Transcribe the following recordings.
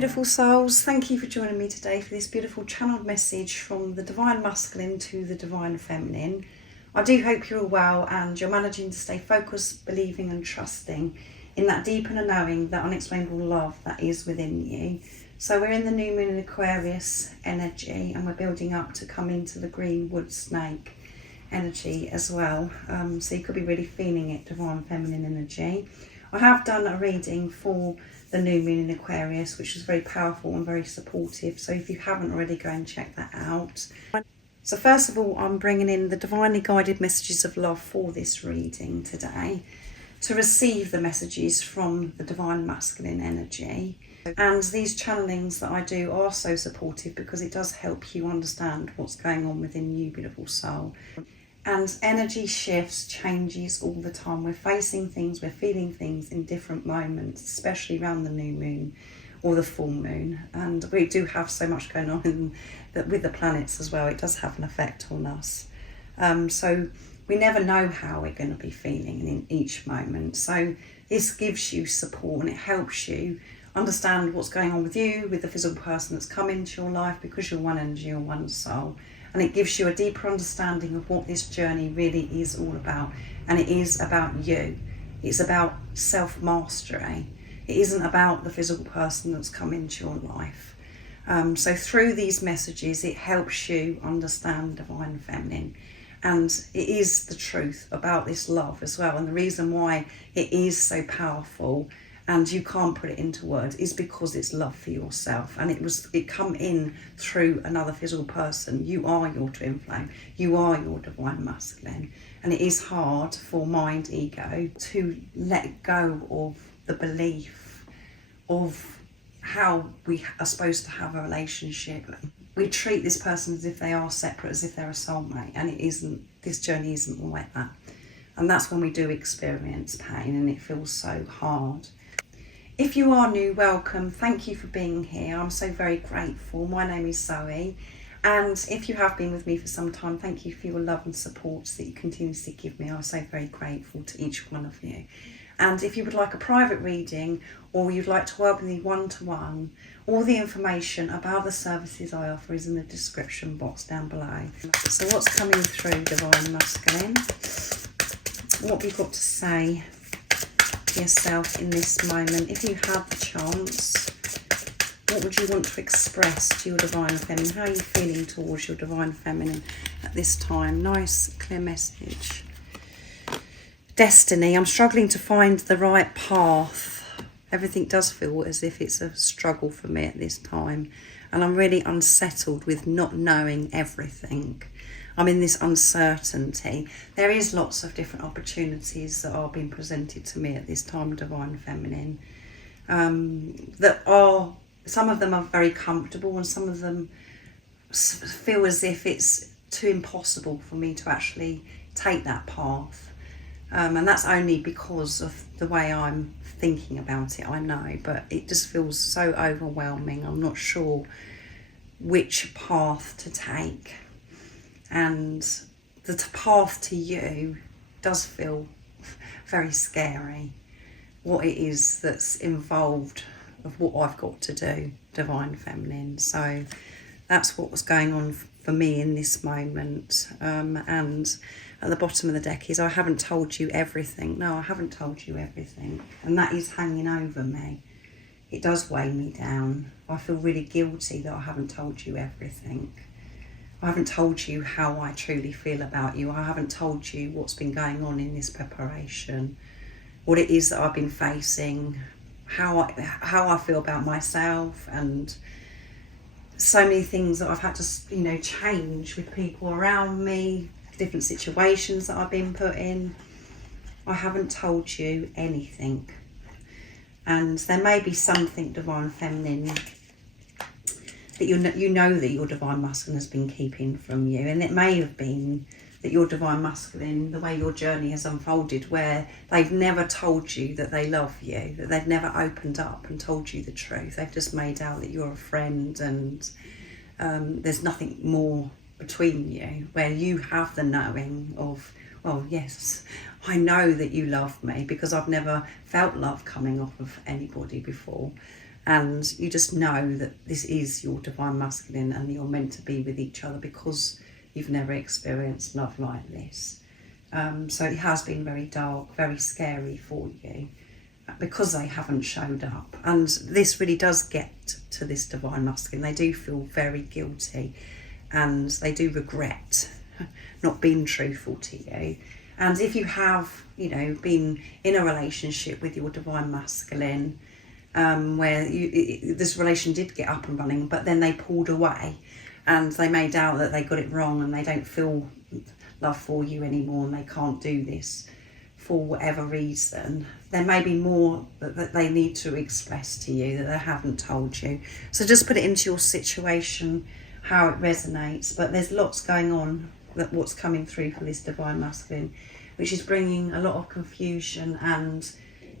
beautiful souls, thank you for joining me today for this beautiful channeled message from the Divine Masculine to the Divine Feminine. I do hope you're all well and you're managing to stay focused, believing and trusting in that deep inner knowing, that unexplainable love that is within you. So we're in the new moon in Aquarius energy and we're building up to come into the green wood snake energy as well. So you could be really feeling it, Divine Feminine energy. I have done a reading for the new moon in Aquarius, which was very powerful and very supportive. So if you haven't already, go and check that out. So first of all, I'm bringing in the divinely guided messages of love for this reading today, to receive the messages from the Divine Masculine energy. And these channelings that I do are so supportive because it does help you understand what's going on within you, beautiful soul. And energy shifts, changes all the time. We're facing things, we're feeling things in different moments, especially around the new moon or the full moon. And we do have so much going on with the planets as well. It does have an effect on us. So we never know how we're going to be feeling in each moment. So this gives you support and it helps you understand what's going on with you, with the physical person that's come into your life, because you're one energy, you're one soul. And it gives you a deeper understanding of what this journey really is all about. And it is about you. It's about self-mastery. It isn't about the physical person that's come into your life. So through these messages, it helps you understand Divine Feminine. And it is the truth about this love as well. And the reason why it is so powerful and you can't put it into words is because it's love for yourself, and it come in through another physical person. You are your twin flame, you are your Divine Masculine, and it is hard for mind ego to let go of the belief of how we are supposed to have a relationship. We treat this person as if they are separate, as if they're a soulmate, and it isn't. This journey isn't like that, and that's when we do experience pain and it feels so hard. If you are new, welcome. Thank you for being here. I'm so very grateful. My name is Zoe. And if you have been with me for some time, thank you for your love and support that you continuously give me. I'm so very grateful to each one of you. And if you would like a private reading or you'd like to work with me one-to-one, all the information about the services I offer is in the description box down below. So what's coming through, Divine Masculine? What we've got to say yourself in this moment. If you had the chance, what would you want to express to your Divine Feminine? How are you feeling towards your Divine Feminine at this time? Nice clear message. Destiny. I'm struggling to find the right path. Everything does feel as if it's a struggle for me at this time, and I'm really unsettled with not knowing everything. I'm in this uncertainty. There is lots of different opportunities that are being presented to me at this time, Divine Feminine. Some of them are very comfortable and some of them feel as if it's too impossible for me to actually take that path. And that's only because of the way I'm thinking about it, I know, but it just feels so overwhelming. I'm not sure which path to take. And the path to you does feel very scary. What it is that's involved of what I've got to do, Divine Feminine. So that's what was going on for me in this moment. And at the bottom of the deck is, I haven't told you everything. No, I haven't told you everything. And that is hanging over me. It does weigh me down. I feel really guilty that I haven't told you everything. I haven't told you how I truly feel about you. I haven't told you what's been going on in this preparation, what it is that I've been facing, how I feel about myself, and so many things that I've had to, change with people around me, different situations that I've been put in. I haven't told you anything. And there may be something, Divine Feminine, that you know that your Divine Masculine has been keeping from you, and it may have been that your Divine Masculine, the way your journey has unfolded, where they've never told you that they love you, that they've never opened up and told you the truth. They've just made out that you're a friend and there's nothing more between you, where you have the knowing of well, yes, I know that you love me, because I've never felt love coming off of anybody before. And you just know that this is your divine masculine and you're meant to be with each other because you've never experienced love like this. So it has been very dark, very scary for you, because they haven't showed up. And this really does get to this divine masculine. They do feel very guilty and they do regret not being truthful to you. And if you have, been in a relationship with your divine masculine, where this relation did get up and running, but then they pulled away and they made out that they got it wrong and they don't feel love for you anymore and they can't do this for whatever reason, there may be more that they need to express to you that they haven't told you. So just put it into your situation, how it resonates. But there's lots going on, that what's coming through for this divine masculine, which is bringing a lot of confusion, and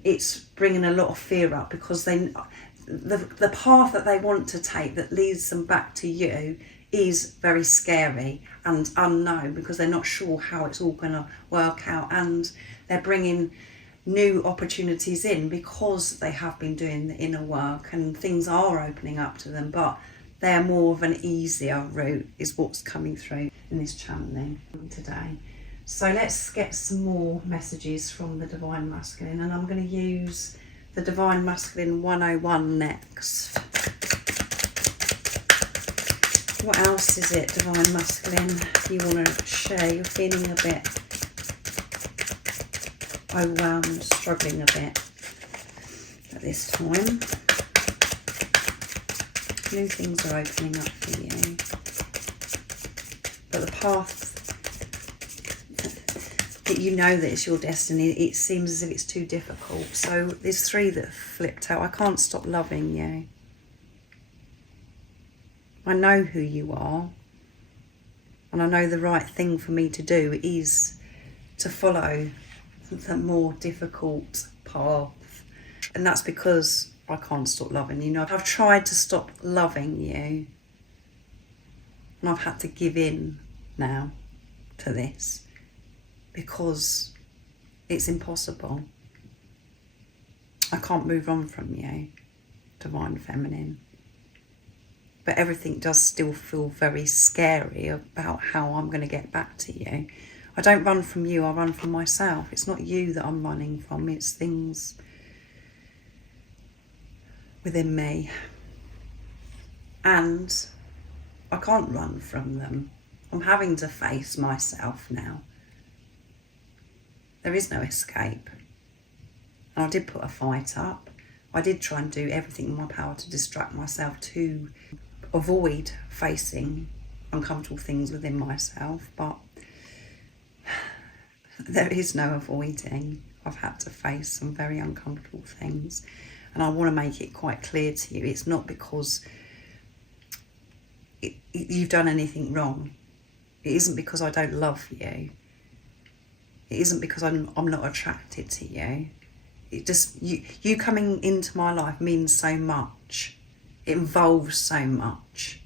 it's bringing a lot of fear up, because the path that they want to take that leads them back to you is very scary and unknown, because they're not sure how it's all going to work out, and they're bringing new opportunities in because they have been doing the inner work and things are opening up to them, but they're more of an easier route is what's coming through in this channeling today. So let's get some more messages from the divine masculine, and I'm going to use the divine masculine 101 next. What else is it, divine masculine, you want to share? You're feeling a bit overwhelmed, struggling a bit at this time. New things are opening up for you, but the path that you know that it's your destiny, it seems as if it's too difficult. So there's 3 that flipped out. I can't stop loving you. I know who you are, and I know the right thing for me to do is to follow the more difficult path, and that's because I can't stop loving you. I've tried to stop loving you, and I've had to give in now to this because it's impossible. I can't move on from you, divine feminine. But everything does still feel very scary about how I'm going to get back to you. I don't run from you, I run from myself. It's not you that I'm running from, it's things within me. And I can't run from them. I'm having to face myself now. There is no escape. And I did put a fight up. I did try and do everything in my power to distract myself, to avoid facing uncomfortable things within myself, but there is no avoiding. I've had to face some very uncomfortable things, and I want to make it quite clear to you, it's not because you've done anything wrong. It isn't because I don't love you. It isn't because I'm not attracted to you. It just, you coming into my life means so much. It involves so much.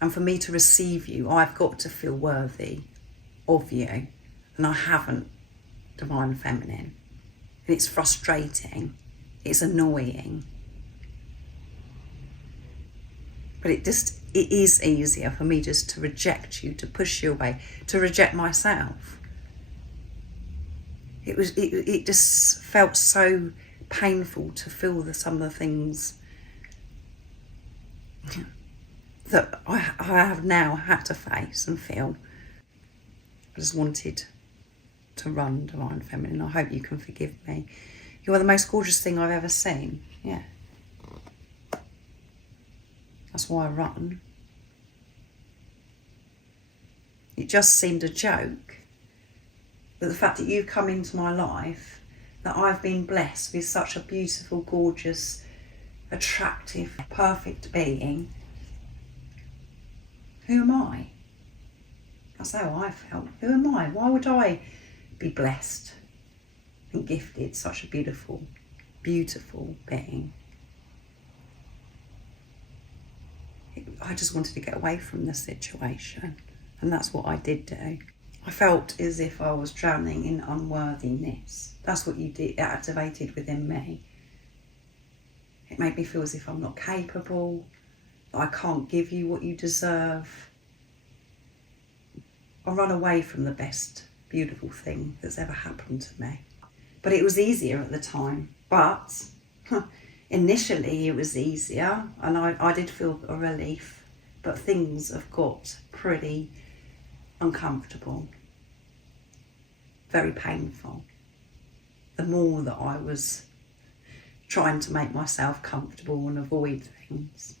And for me to receive you, I've got to feel worthy of you. And I haven't, divine feminine. And it's frustrating. It's annoying. But it is easier for me just to reject you, to push you away, to reject myself. It just felt so painful to feel some of the things that I have now had to face and feel. I just wanted to run, divine feminine. I hope you can forgive me. You are the most gorgeous thing I've ever seen. Yeah. That's why I run. It just seemed a joke. But the fact that you've come into my life, that I've been blessed with such a beautiful, gorgeous, attractive, perfect being. Who am I? That's how I felt. Who am I? Why would I be blessed and gifted such a beautiful, beautiful being? I just wanted to get away from the situation, and that's what I did do. I felt as if I was drowning in unworthiness. That's what it activated within me. It made me feel as if I'm not capable, that I can't give you what you deserve. I run away from the best, beautiful thing that's ever happened to me. But it was easier at the time. But initially it was easier, and I did feel a relief. But things have got pretty uncomfortable, very painful. The more that I was trying to make myself comfortable and avoid things.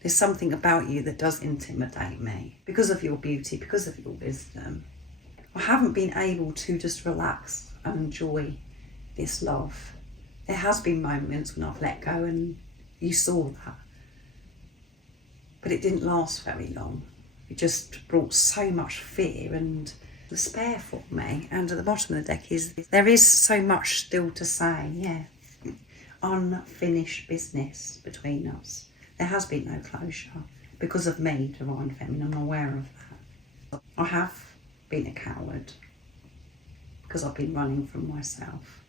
There's something about you that does intimidate me because of your beauty, because of your wisdom. I haven't been able to just relax and enjoy this love. There has been moments when I've let go, and you saw that. But it didn't last very long. It just brought so much fear and despair for me. And at the bottom of the deck there is so much still to say, yeah. Unfinished business between us. There has been no closure because of me, Divine Feminine. I'm aware of that. I have been a coward because I've been running from myself.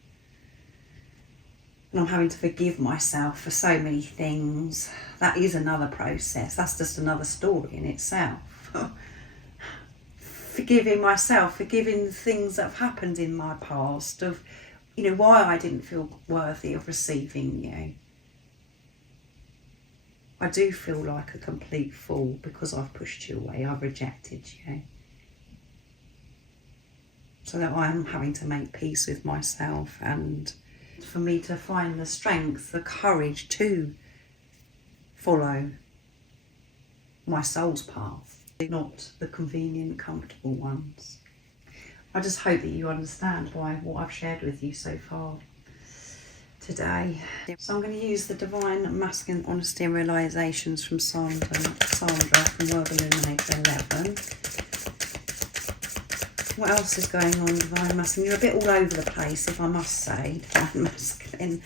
And I'm having to forgive myself for so many things. That is another process. That's just another story in itself. Forgiving myself, forgiving the things that have happened in my past, of, why I didn't feel worthy of receiving you. I do feel like a complete fool because I've pushed you away, I've rejected you. So that I am having to make peace with myself, and for me to find the strength, the courage to follow my soul's path, not the convenient, comfortable ones. I just hope that you understand what I've shared with you so far today. So I'm going to use the Divine Masculine Honesty and Realizations from Sandra from World Illuminator 11. What else is going on, Divine Masculine? You're a bit all over the place, if I must say, Divine Masculine.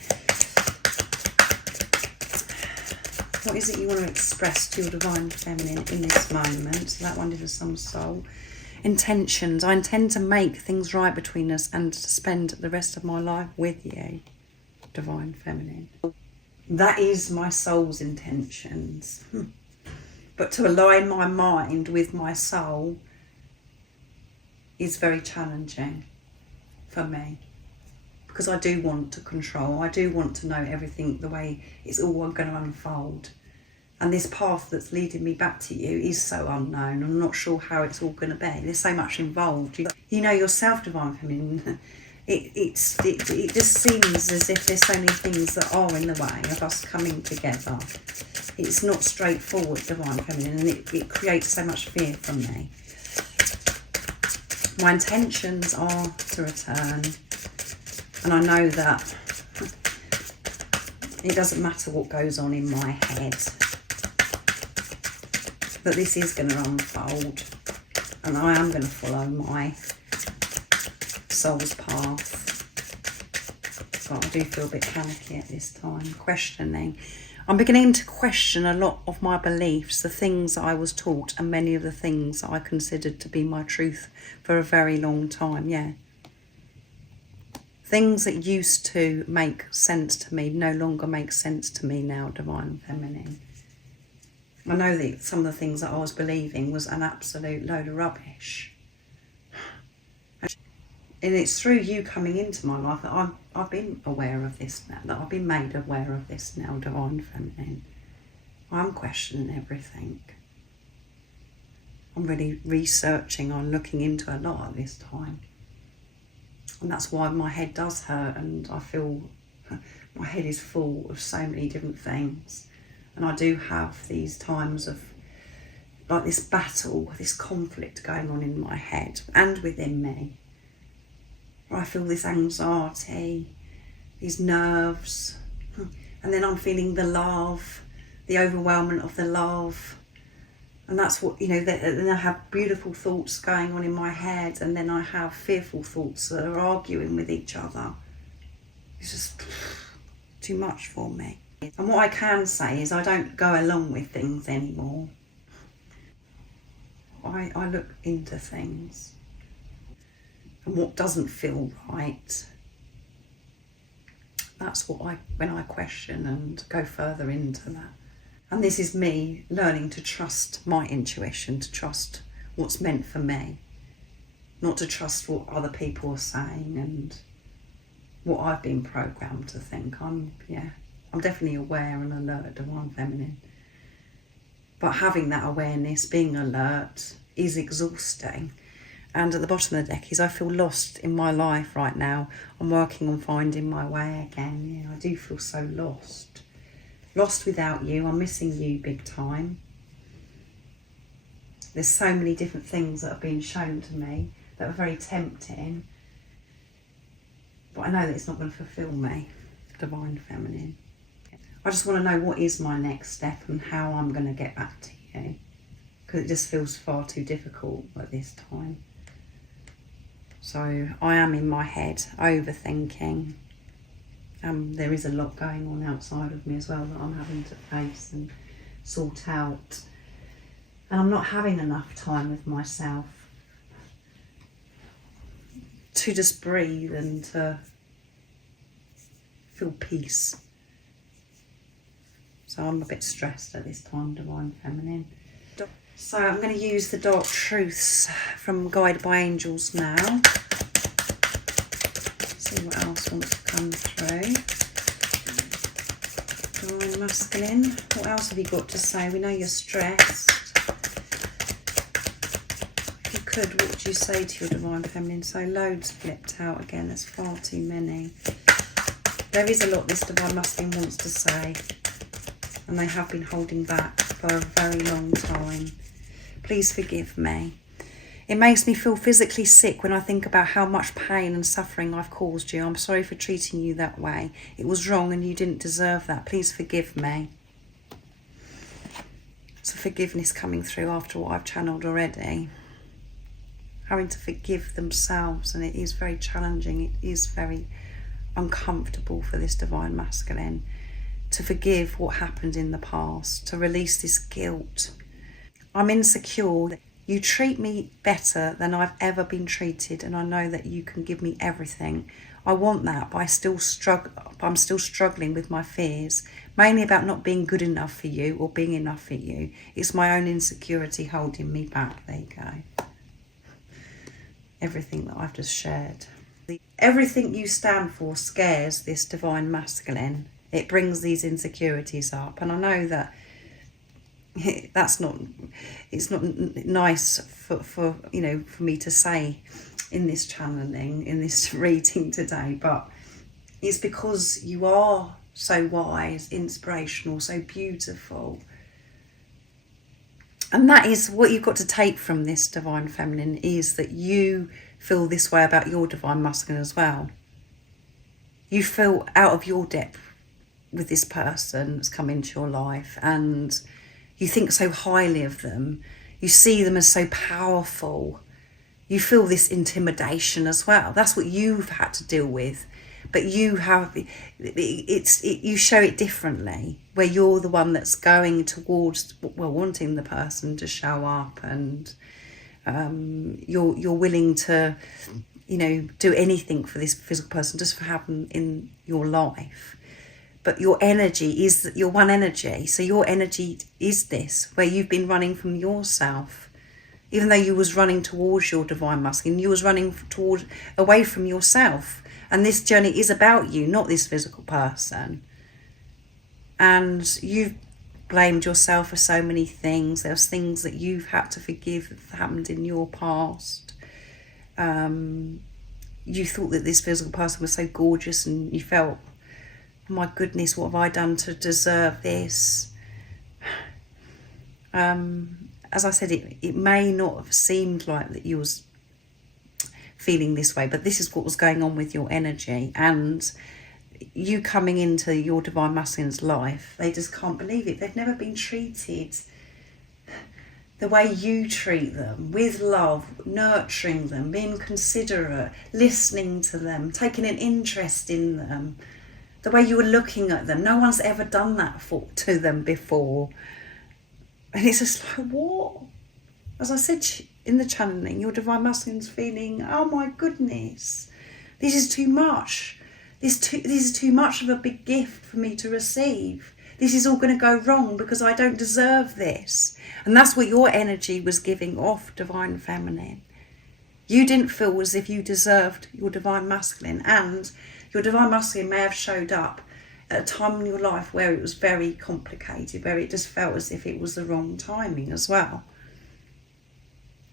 What is it you want to express to your Divine Feminine in this moment? So that one is for some soul. Intentions. I intend to make things right between us and to spend the rest of my life with you, Divine Feminine. That is my soul's intentions. But to align my mind with my soul is very challenging for me, because I do want to control. I do want to know everything, the way it's all going to unfold. And this path that's leading me back to you is so unknown. I'm not sure how it's all going to be. There's so much involved. You know yourself, Divine Feminine. It just seems as if there's so many things that are in the way of us coming together. It's not straightforward, Divine Feminine, and it creates so much fear from me. My intentions are to return, and I know that it doesn't matter what goes on in my head, that this is going to unfold, and I am going to follow my soul's path. But I do feel a bit panicky at this time, questioning. I'm beginning to question a lot of my beliefs, the things that I was taught, and many of the things that I considered to be my truth for a very long time, yeah. Things that used to make sense to me no longer make sense to me now, Divine Feminine. I know that some of the things that I was believing was an absolute load of rubbish. And it's through you coming into my life that I've been aware of this now, that I've been made aware of this now, Divine Feminine. I'm questioning everything. I'm really researching, I'm looking into a lot at this time. And that's why my head does hurt, and I feel my head is full of so many different things. And I do have these times of like this battle, this conflict going on in my head and within me. I feel this anxiety, these nerves, and then I'm feeling the love, the overwhelmment of the love. And that's what, then I have beautiful thoughts going on in my head, and then I have fearful thoughts that are arguing with each other. It's just too much for me. And what I can say is I don't go along with things anymore. I look into things. And what doesn't feel right, that's when I question and go further into that. And this is me learning to trust my intuition, to trust what's meant for me, not to trust what other people are saying and what I've been programmed to think. I'm definitely aware and alert, Divine Feminine. But having that awareness, being alert, is exhausting. And at the bottom of the deck is I feel lost in my life right now. I'm working on finding my way again. Yeah, I do feel so lost. Lost without you. I'm missing you big time. There's so many different things that have been shown to me that are very tempting. But I know that it's not going to fulfill me, Divine Feminine. I just want to know what is my next step and how I'm going to get back to you. Because it just feels far too difficult at this time. So I am in my head, overthinking. There is a lot going on outside of me as well that I'm having to face and sort out. And I'm not having enough time with myself to just breathe and to feel peace. So I'm a bit stressed at this time, Divine Feminine. So I'm going to use the Dark Truths from Guided by Angels now. See what else wants to come through. Divine Masculine, what else have you got to say? We know you're stressed. If you could, what would you say to your Divine Feminine? So loads flipped out again, there's far too many. There is a lot this Divine Masculine wants to say. And they have been holding back for a very long time. Please forgive me. It makes me feel physically sick when I think about how much pain and suffering I've caused you. I'm sorry for treating you that way. It was wrong and you didn't deserve that. Please forgive me. So forgiveness coming through after what I've channeled already. Having to forgive themselves, and it is very challenging. It is very uncomfortable for this Divine Masculine. To forgive what happened in the past, to release this guilt. I'm insecure. You treat me better than I've ever been treated, and I know that you can give me everything. I want that, but I'm still struggling with my fears, mainly about not being good enough for you or being enough for you. It's my own insecurity holding me back. There you go. Everything that I've just shared. Everything you stand for scares this Divine Masculine. It brings these insecurities up, and I know that it's not nice for me to say in this channeling, in this reading today, but it's because you are so wise, inspirational, so beautiful. And that is what you've got to take from this Divine Feminine, is that you feel this way about your Divine Masculine as well. You feel out of your depth with this person that's come into your life, and you think so highly of them. You see them as so powerful. You feel this intimidation as well. That's what you've had to deal with, but you show it differently, where you're the one that's going towards, well, wanting the person to show up, and you're willing to do anything for this physical person just for having in your life. But your energy is your one energy. So your energy is this, where you've been running from yourself. Even though you was running towards your Divine Masculine, you was running away from yourself. And this journey is about you, not this physical person. And you've blamed yourself for so many things. There's things that you've had to forgive that happened in your past. You thought that this physical person was so gorgeous, and you felt, my goodness, what have I done to deserve this? As I said, it may not have seemed like that you was feeling this way, but this is what was going on with your energy. And you coming into your Divine Masculine's life, they just can't believe it. They've never been treated the way you treat them, with love, nurturing them, being considerate, listening to them, taking an interest in them. The way you were looking at them, no one's ever done that to them before. And it's just like, what? as I said in the channeling, your divine masculine's feeling, oh my goodness, this is too much. This is too much of a big gift for me to receive. This is all going to go wrong because I don't deserve this. And that's what your energy was giving off, divine feminine. You didn't feel as if you deserved your divine masculine, and your divine masculine may have showed up at a time in your life where it was very complicated, where it just felt as if it was the wrong timing as well.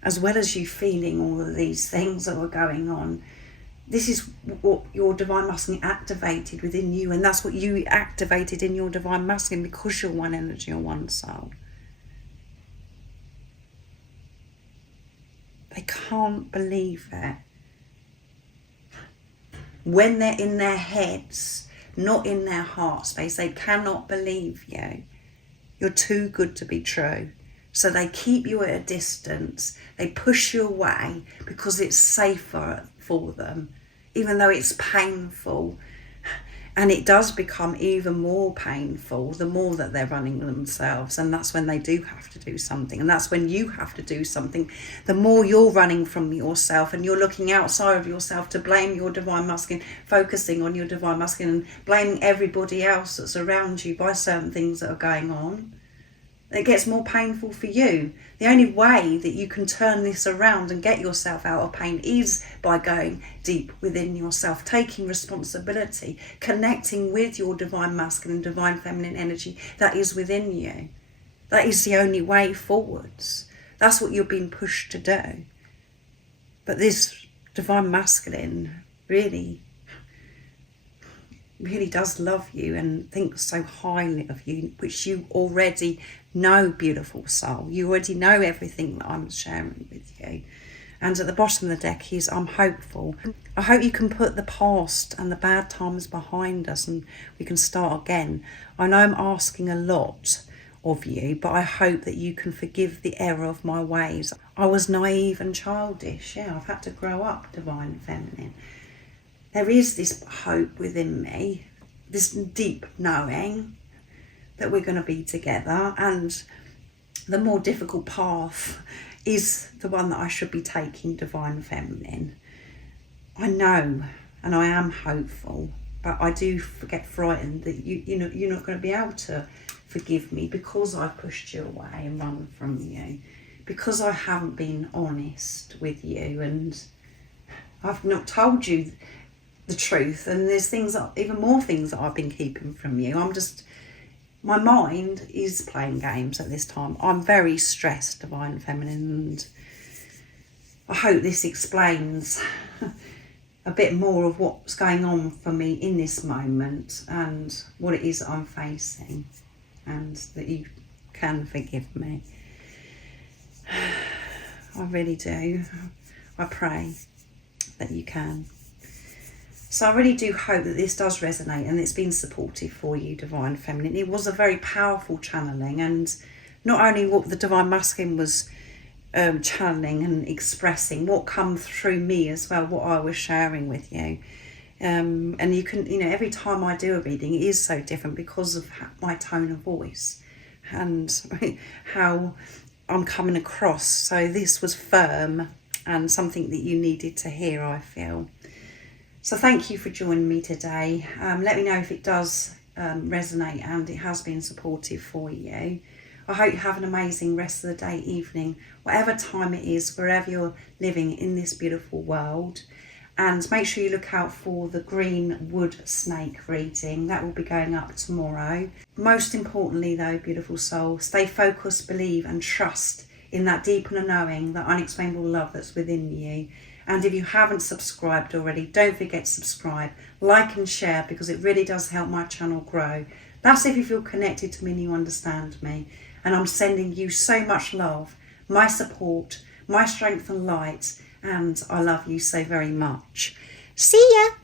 As well as you feeling all of these things that were going on, this is what your divine masculine activated within you, and that's what you activated in your divine masculine because you're one energy or one soul. They can't believe it. When they're in their heads, not in their heart space, they cannot believe you. You're too good to be true. So they keep you at a distance. They push you away because it's safer for them, even though it's painful. And it does become even more painful the more that they're running themselves. And that's when they do have to do something. And that's when you have to do something. The more you're running from yourself and you're looking outside of yourself to blame your divine masculine, focusing on your divine masculine and blaming everybody else that's around you by certain things that are going on, it gets more painful for you. The only way that you can turn this around and get yourself out of pain is by going deep within yourself, taking responsibility, connecting with your divine masculine, divine feminine energy that is within you. That is the only way forwards. That's what you're being pushed to do. But this divine masculine really does love you and thinks so highly of you, which you already know, beautiful soul. You already know everything that I'm sharing with you. And at the bottom of the deck is, I'm hopeful. I hope you can put the past and the bad times behind us and we can start again. I know I'm asking a lot of you, but I hope that you can forgive the error of my ways. I was naive and childish. Yeah, I've had to grow up, divine feminine. There is this hope within me, this deep knowing that we're going to be together, and the more difficult path is the one that I should be taking, divine feminine. I know, and I am hopeful, but I do get frightened that you're not going to be able to forgive me because I've pushed you away and run from you, because I haven't been honest with you and I've not told you the truth, and there's even more things that I've been keeping from you. My mind is playing games at this time. I'm very stressed, divine feminine, and I hope this explains a bit more of what's going on for me in this moment and what it is I'm facing, and that you can forgive me. I really do. I pray that you can. So I really do hope that this does resonate and it's been supportive for you, divine feminine. It was a very powerful channeling, and not only what the divine masculine was channeling and expressing, what come through me as well, what I was sharing with you. And you can, every time I do a reading, it is so different because of my tone of voice and how I'm coming across. So this was firm and something that you needed to hear, I feel. So thank you for joining me today. Let me know if it does resonate and it has been supportive for you. I hope you have an amazing rest of the day, evening, whatever time it is, wherever you're living in this beautiful world. And make sure you look out for the green wood snake reading. That will be going up tomorrow. Most importantly though, beautiful soul, stay focused, believe and trust in that deep inner knowing, that unexplainable love that's within you. And if you haven't subscribed already, don't forget to subscribe, like and share, because it really does help my channel grow. That's if you feel connected to me and you understand me. And I'm sending you so much love, my support, my strength and light, and I love you so very much. See ya!